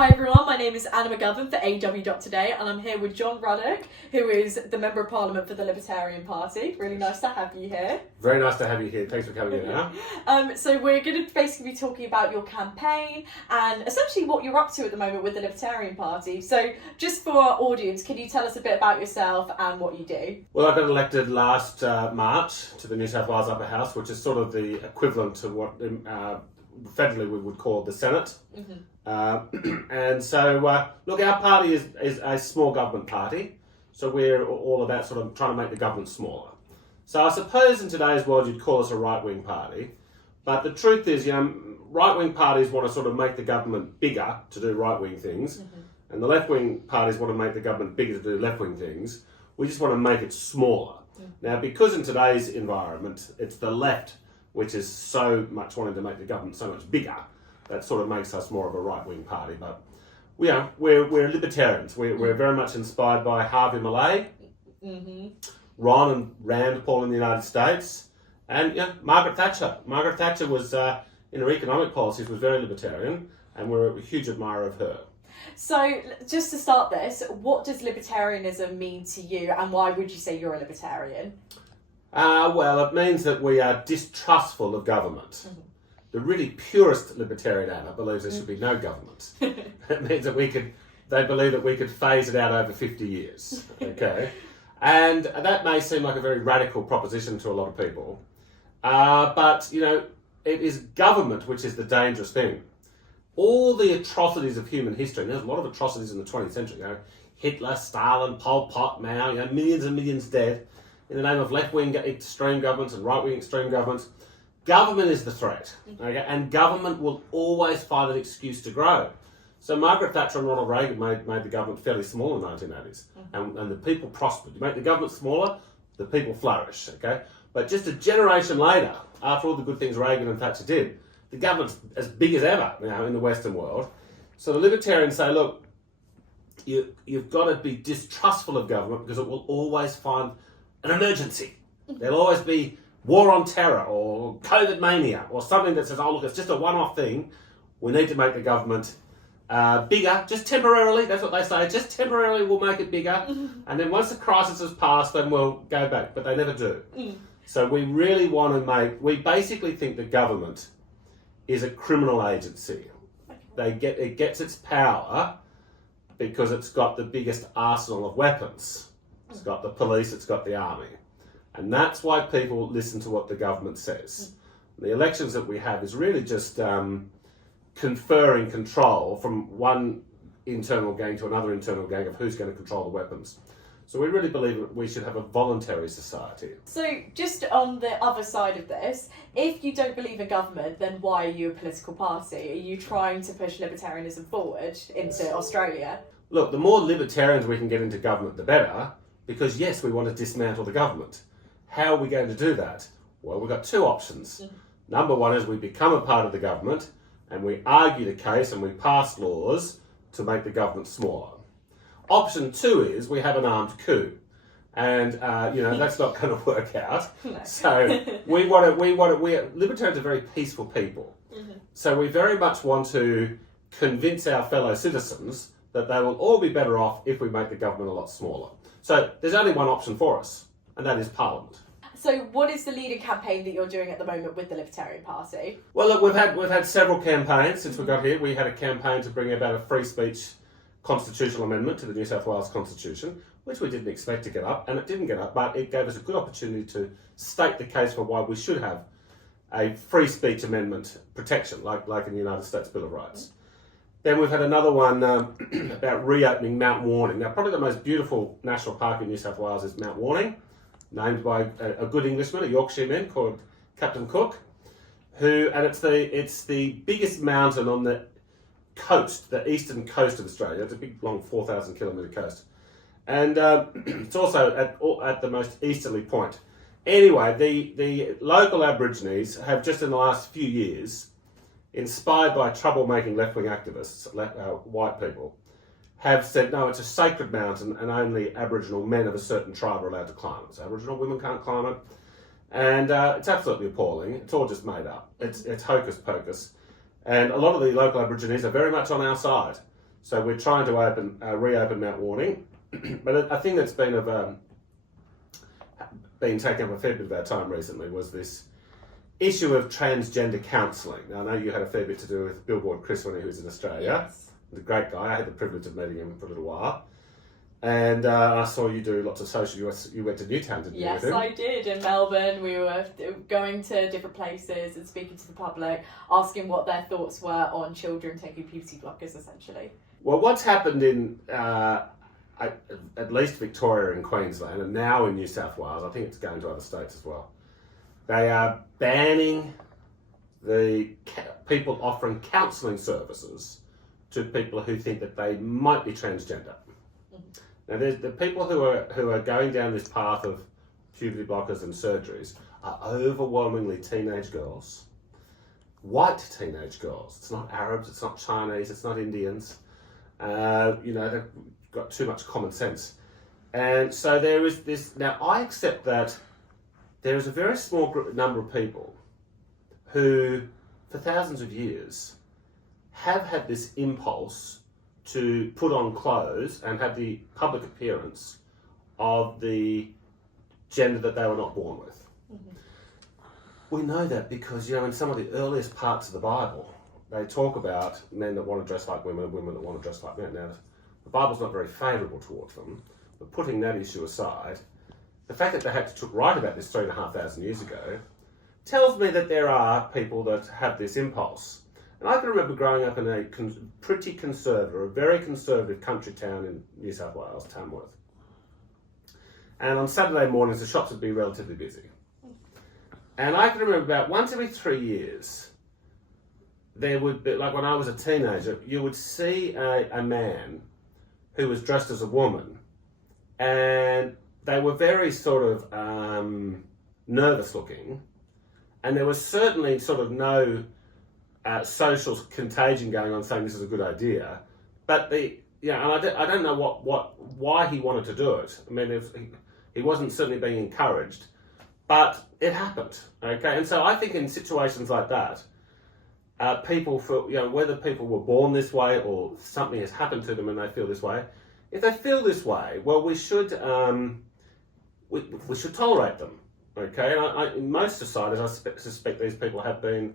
Hi everyone, my name is Anna McGovern for AW.Today and I'm here with John Ruddick, who is the Member of Parliament for the Libertarian Party. Really nice to have you here. Very nice to have you here. Thanks for coming in, Anna. So we're going to basically be talking about your campaign and essentially what you're up to at the moment with the Libertarian Party. So just for our audience, can you tell us a bit about yourself and what you do? Well, I got elected last March to the New South Wales Upper House, which is sort of the equivalent to what federally we would call the Senate. And so, look, our party is a small government party, so we're all about sort of trying to make the government smaller. So I suppose in today's world you'd call us a right-wing party, but the truth is, right-wing parties want to sort of make the government bigger to do right-wing things, and the left-wing parties want to make the government bigger to do left-wing things. We just want to make it smaller. Now, because in today's environment, it's the left which is so much wanting to make the government so much bigger, that sort of makes us more of a right-wing party. But we're libertarians. We're very much inspired by Harvey Milei, Ron and Rand Paul in the United States, and Margaret Thatcher. Margaret Thatcher was, in her economic policies, was very libertarian, and we're a huge admirer of her. So, just to start this, what does libertarianism mean to you, and why would you say you're a libertarian? Well, it means that we are distrustful of government. The really purest libertarian Anna believes there should be no government. It means that they believe that we could phase it out over 50 years, okay? And that may seem like a very radical proposition to a lot of people, but, it is government which is the dangerous thing. All the atrocities of human history, and there's a lot of atrocities in the 20th century, Hitler, Stalin, Pol Pot, Mao, millions and millions dead in the name of left-wing extreme governments and right-wing extreme governments. Government is the threat, okay? And government will always find an excuse to grow. So Margaret Thatcher and Ronald Reagan made the government fairly small in the 1980s, and the people prospered. You make the government smaller, the people flourish, okay? But just a generation later, after all the good things Reagan and Thatcher did, the government's as big as ever now in the Western world. So the libertarians say, look, you've got to be distrustful of government because it will always find an emergency. There'll always be war on terror or COVID mania or something that says, oh look, it's just a one-off thing. We need to make the government bigger, just temporarily. That's what they say. Just temporarily we'll make it bigger. And then once the crisis has passed, then we'll go back. But they never do. So we really want to we basically think the government is a criminal agency. It gets its power because it's got the biggest arsenal of weapons. It's got the police, it's got the army. And that's why people listen to what the government says. The elections that we have is really just conferring control from one internal gang to another internal gang of who's going to control the weapons. So we really believe that we should have a voluntary society. So just on the other side of this, if you don't believe in government, then why are you a political party? Are you trying to push libertarianism forward into Australia? Look, the more libertarians we can get into government, the better, because yes, we want to dismantle the government. How are we going to do that? Well, we've got two options. Number one is we become a part of the government and we argue the case and we pass laws to make the government smaller. Option two is we have an armed coup. And, that's not going to work out. No. So libertarians are very peaceful people. So we very much want to convince our fellow citizens that they will all be better off if we make the government a lot smaller. So there's only one option for us, and that is Parliament. So what is the leading campaign that you're doing at the moment with the Libertarian Party? Well, look, we've had several campaigns since we got here. We had a campaign to bring about a free speech constitutional amendment to the New South Wales Constitution, which we didn't expect to get up, and it didn't get up, but it gave us a good opportunity to state the case for why we should have a free speech amendment protection, like in the United States Bill of Rights. Then we've had another one about reopening Mount Warning. Now, probably the most beautiful national park in New South Wales is Mount Warning, named by a good Englishman, a Yorkshireman called Captain Cook, and it's the biggest mountain on the coast, the eastern coast of Australia. It's a big, long 4,000 kilometre coast. And it's also at the most easterly point. Anyway, the local Aborigines have just in the last few years, inspired by troublemaking left-wing activists, white people, have said, no, it's a sacred mountain and only Aboriginal men of a certain tribe are allowed to climb it. So Aboriginal women can't climb it. And it's absolutely appalling. It's all just made up. It's hocus pocus. And a lot of the local Aborigines are very much on our side. So we're trying to reopen Mount Warning. But a thing that's been taking up a fair bit of our time recently was this issue of transgender counselling. Now, I know you had a fair bit to do with Billboard Chris when he was in Australia. Yes. The great guy. I had the privilege of meeting him for a little while. And I saw you do lots of social. You went to Newtown, didn't you? Yes, I did. In Melbourne, we were going to different places and speaking to the public, asking what their thoughts were on children taking puberty blockers, essentially. Well, what's happened in at least Victoria and Queensland, and now in New South Wales, I think it's going to other states as well. They are banning the people offering counselling services to people who think that they might be transgender. Now, there's the people who are going down this path of puberty blockers and surgeries are overwhelmingly teenage girls, white teenage girls. It's not Arabs, it's not Chinese, it's not Indians. They've got too much common sense. And so there is this. Now, I accept that there is a very small number of people who, for thousands of years, have had this impulse to put on clothes and have the public appearance of the gender that they were not born with. Mm-hmm. We know that because, in some of the earliest parts of the Bible, they talk about men that want to dress like women and women that want to dress like men. Now, the Bible's not very favourable towards them, but putting that issue aside, the fact that they had to write about this 3,500 years ago tells me that there are people that have this impulse. And I can remember growing up in a pretty conservative, a very conservative country town in New South Wales, Tamworth. And on Saturday mornings, the shops would be relatively busy. And I can remember about once every 3 years, there would be, like when I was a teenager, you would see a man who was dressed as a woman. And they were very sort of nervous looking. And there was certainly sort of no social contagion going on saying this is a good idea, but and I don't know why he wanted to do it. I mean, he wasn't certainly being encouraged, but it happened. Okay, and so I think in situations like that, people feel, whether people were born this way or something has happened to them and they feel this way. If they feel this way, well, we should we should tolerate them. Okay, and in most societies, I suspect these people have been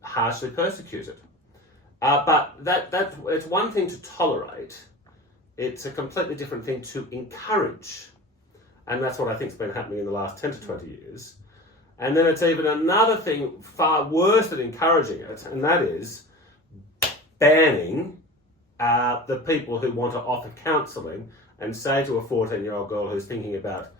harshly persecuted. But it's one thing to tolerate, it's a completely different thing to encourage. And that's what I think has been happening in the last 10 to 20 years. And then it's even another thing far worse than encouraging it, and that is banning the people who want to offer counselling and say to a 14-year-old girl who's thinking about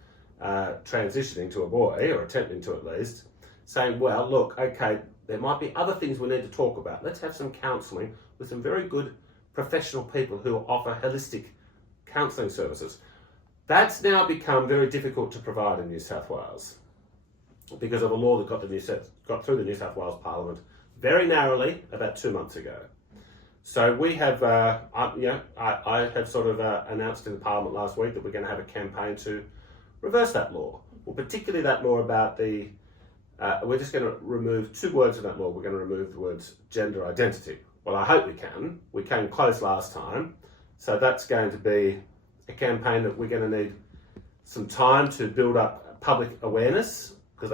transitioning to a boy, or attempting to at least, saying, well, look, okay, there might be other things we need to talk about. Let's have some counselling with some very good professional people who offer holistic counselling services. That's now become very difficult to provide in New South Wales because of a law that got through the New South Wales Parliament very narrowly about 2 months ago. So we have, I have sort of announced in the Parliament last week that we're going to have a campaign to reverse that law. Well, particularly that law about we're just going to remove 2 words in that law. We're going to remove the words gender identity. Well, I hope we can. We came close last time. So that's going to be a campaign that we're going to need some time to build up public awareness, because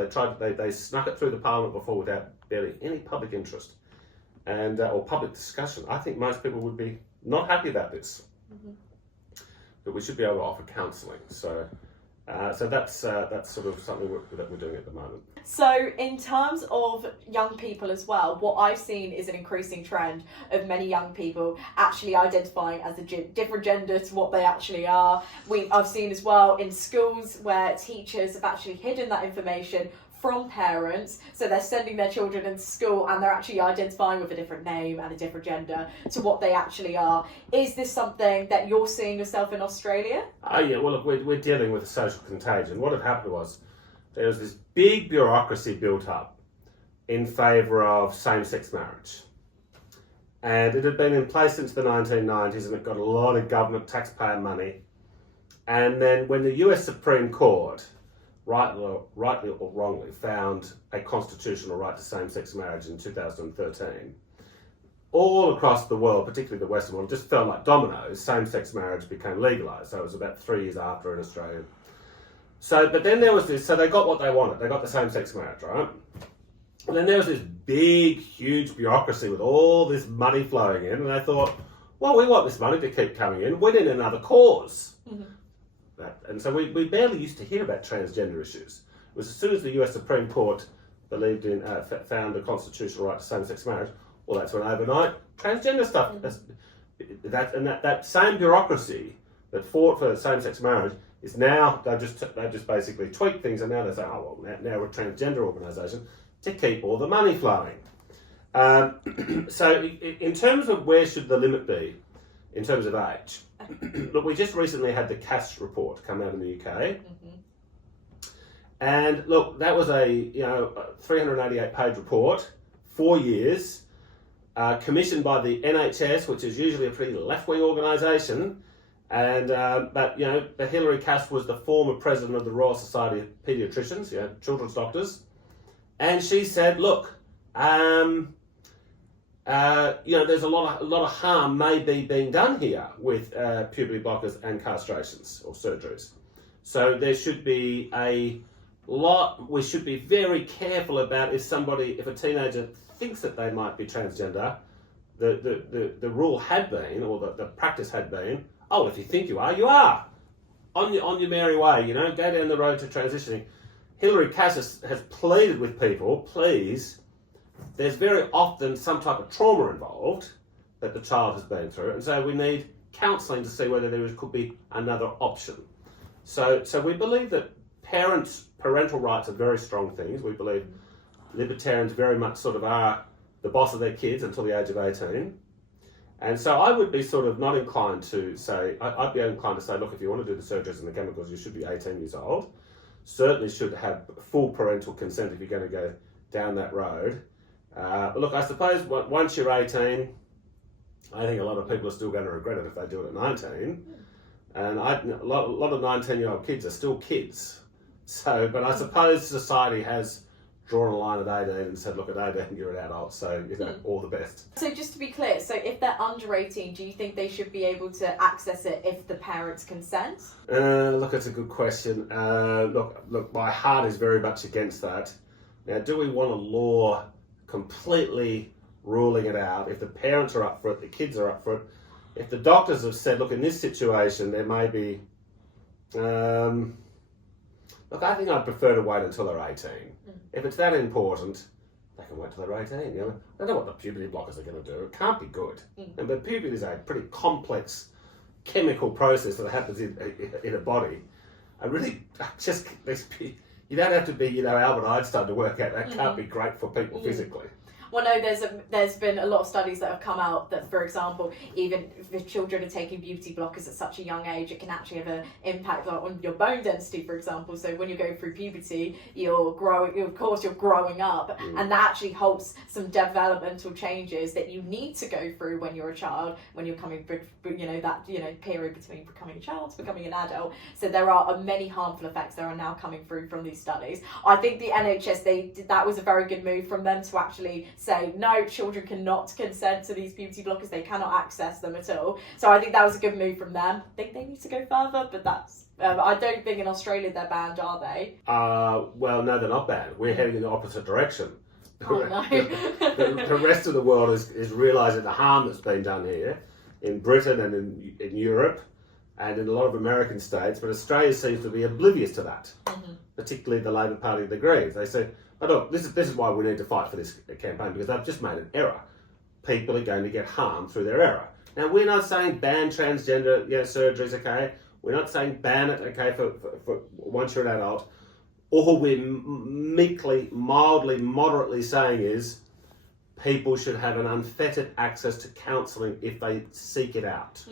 they snuck it through the Parliament before without barely any public interest and or public discussion. I think most people would be not happy about this. Mm-hmm. But we should be able to offer counselling. So that's sort of something that we're doing at the moment. So in terms of young people as well, what I've seen is an increasing trend of many young people actually identifying as a different gender to what they actually are. I've seen as well in schools where teachers have actually hidden that information from parents, so they're sending their children into school and they're actually identifying with a different name and a different gender to what they actually are. Is this something that you're seeing yourself in Australia? Oh yeah, well look, we're dealing with a social contagion. What had happened was there was this big bureaucracy built up in favour of same-sex marriage. And it had been in place since the 1990s, and it got a lot of government taxpayer money. And then when the US Supreme Court, rightly or wrongly, found a constitutional right to same-sex marriage in 2013, all across the world, particularly the Western world, just fell like dominoes. Same-sex marriage became legalised. So it was about 3 years after in Australia. So, but then there was this, so they got what they wanted. They got the same-sex marriage, right? And then there was this big, huge bureaucracy with all this money flowing in, and they thought, well, we want this money to keep coming in. We need another cause. And so we barely used to hear about transgender issues. It was as soon as the US Supreme Court believed in, found a constitutional right to same-sex marriage, well, that's when overnight transgender stuff. That same bureaucracy that fought for same-sex marriage is now, they've just basically tweaked things, and now they say, oh, well, now we're a transgender organisation to keep all the money flowing. So in terms of where should the limit be, in terms of age, look, we just recently had the Cash report come out in the UK. And look, that was a 388-page report, 4 years, commissioned by the NHS, which is usually a pretty left-wing organisation. And but Hilary Cash was the former president of the Royal Society of Paediatricians, children's doctors, and she said, look, there's a lot of harm may be being done here with puberty blockers and castrations or surgeries. So there should be we should be very careful about if a teenager thinks that they might be transgender, the rule had been, or the practice had been, oh, if you think you are. On your merry way, go down the road to transitioning. Hilary Cash has pleaded with people, please, there's very often some type of trauma involved that the child has been through, and so we need counselling to see whether could be another option. So we believe that parental rights are very strong things. We believe libertarians very much sort of are the boss of their kids until the age of 18. And so I would be sort of not inclined to say, I'd be inclined to say, look, if you want to do the surgeries and the chemicals, you should be 18 years old. Certainly should have full parental consent if you're going to go down that road. But look, I suppose once you're 18, I think a lot of people are still going to regret it if they do it at 19. And a lot of 19-year-old kids are still kids. So, but I suppose society has drawn a line at 18 and said, look, at 18 you're an adult, so all the best. So just to be clear, so if they're under 18, do you think they should be able to access it if the parents consent? Look, it's a good question. Look, my heart is very much against that. Now, do we want a law completely ruling it out? If the parents are up for it, the kids are up for it. If the doctors have said, look, in this situation, there may be... Look, I think I'd prefer to wait until they're 18. If it's that important, they can wait till they're 18. I don't know what the puberty blockers are going to do. It can't be good. But puberty is a pretty complex chemical process that happens in a body. You don't have to be, Albert Einstein to work out that can't be great for people physically. Well, no, there's been a lot of studies that have come out that, for example, even if children are taking puberty blockers at such a young age, it can actually have an impact on your bone density, for example. So when you're going through puberty, you're growing up, and that actually halts some developmental changes that you need to go through when you're a child, when you're coming, period between becoming a child to becoming an adult. So there are many harmful effects that are now coming through from these studies. I think the NHS, that was a very good move from them to actually say, no, children cannot consent to these puberty blockers, they cannot access them at all. So I think that was a good move from them. I think they need to go further, but that's... I don't think in Australia they're banned, are they? Well, no, they're not banned. We're heading in the opposite direction. Oh, no. the rest of the world is realising the harm that's been done here, in Britain and in Europe, and in a lot of American states, but Australia seems to be oblivious to that, particularly the Labor Party of the Greens. They said, oh, look, this is why we need to fight for this campaign, because they've just made an error. People are going to get harmed through their error. Now, we're not saying ban transgender surgeries, okay? We're not saying ban it, okay, for once you're an adult. All we're meekly, mildly, moderately saying is people should have an unfettered access to counselling if they seek it out.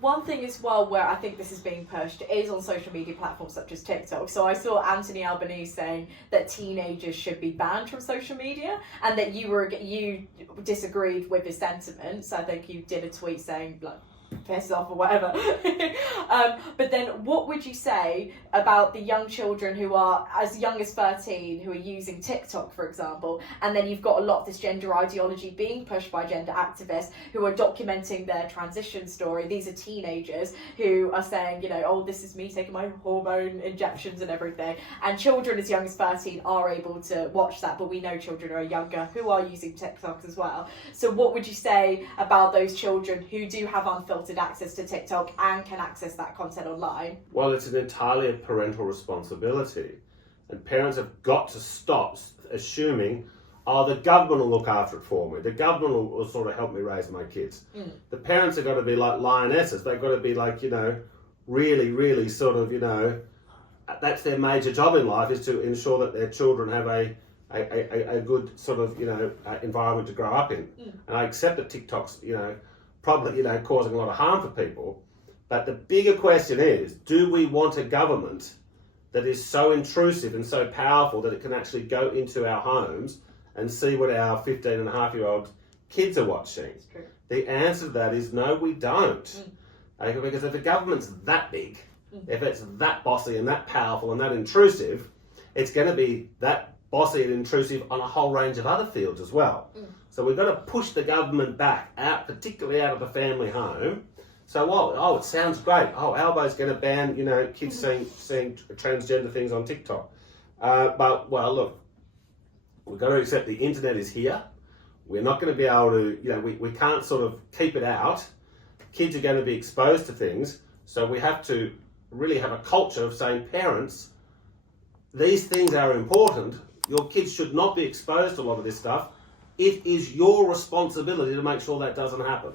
One thing as well where I think this is being pushed is on social media platforms such as TikTok. So I saw Anthony Albanese saying that teenagers should be banned from social media, and that you disagreed with his sentiments. I think you did a tweet saying, like, piss off or whatever. But then what would you say about the young children who are as young as 13 who are using TikTok, for example, and then you've got a lot of this gender ideology being pushed by gender activists who are documenting their transition story. These are teenagers who are saying, you know, oh, this is me taking my hormone injections and everything. And children as young as 13 are able to watch that, but we know children who are younger who are using TikTok as well. So what would you say about those children who do have unfiltered access to TikTok and can access that content online? Well, it's entirely a parental responsibility. And parents have got to stop assuming, oh, the government will look after it for me. The government will sort of help me raise my kids. The parents have got to be like lionesses. They've got to be like, you know, really, really sort of, you know, that's their major job in life, is to ensure that their children have a good sort of, you know, environment to grow up in. And I accept that TikTok's, you know, probably, you know, causing a lot of harm for people. But the bigger question is, do we want a government that is so intrusive and so powerful that it can actually go into our homes and see what our 15-and-a-half-year-old kids are watching? The answer to that is no, we don't. Okay, because if the government's that big, if it's that bossy and that powerful and that intrusive, it's going to be that bossy and intrusive on a whole range of other fields as well. So we've got to push the government back out, particularly out of the family home. So, oh, it sounds great. Oh, Albo's going to ban, you know, kids seeing transgender things on TikTok. But, well, look, we've got to accept the internet is here. We're not going to be able to, you know, we can't sort of keep it out. Kids are going to be exposed to things. So we have to really have a culture of saying, parents, these things are important. Your kids should not be exposed to a lot of this stuff. It is your responsibility to make sure that doesn't happen.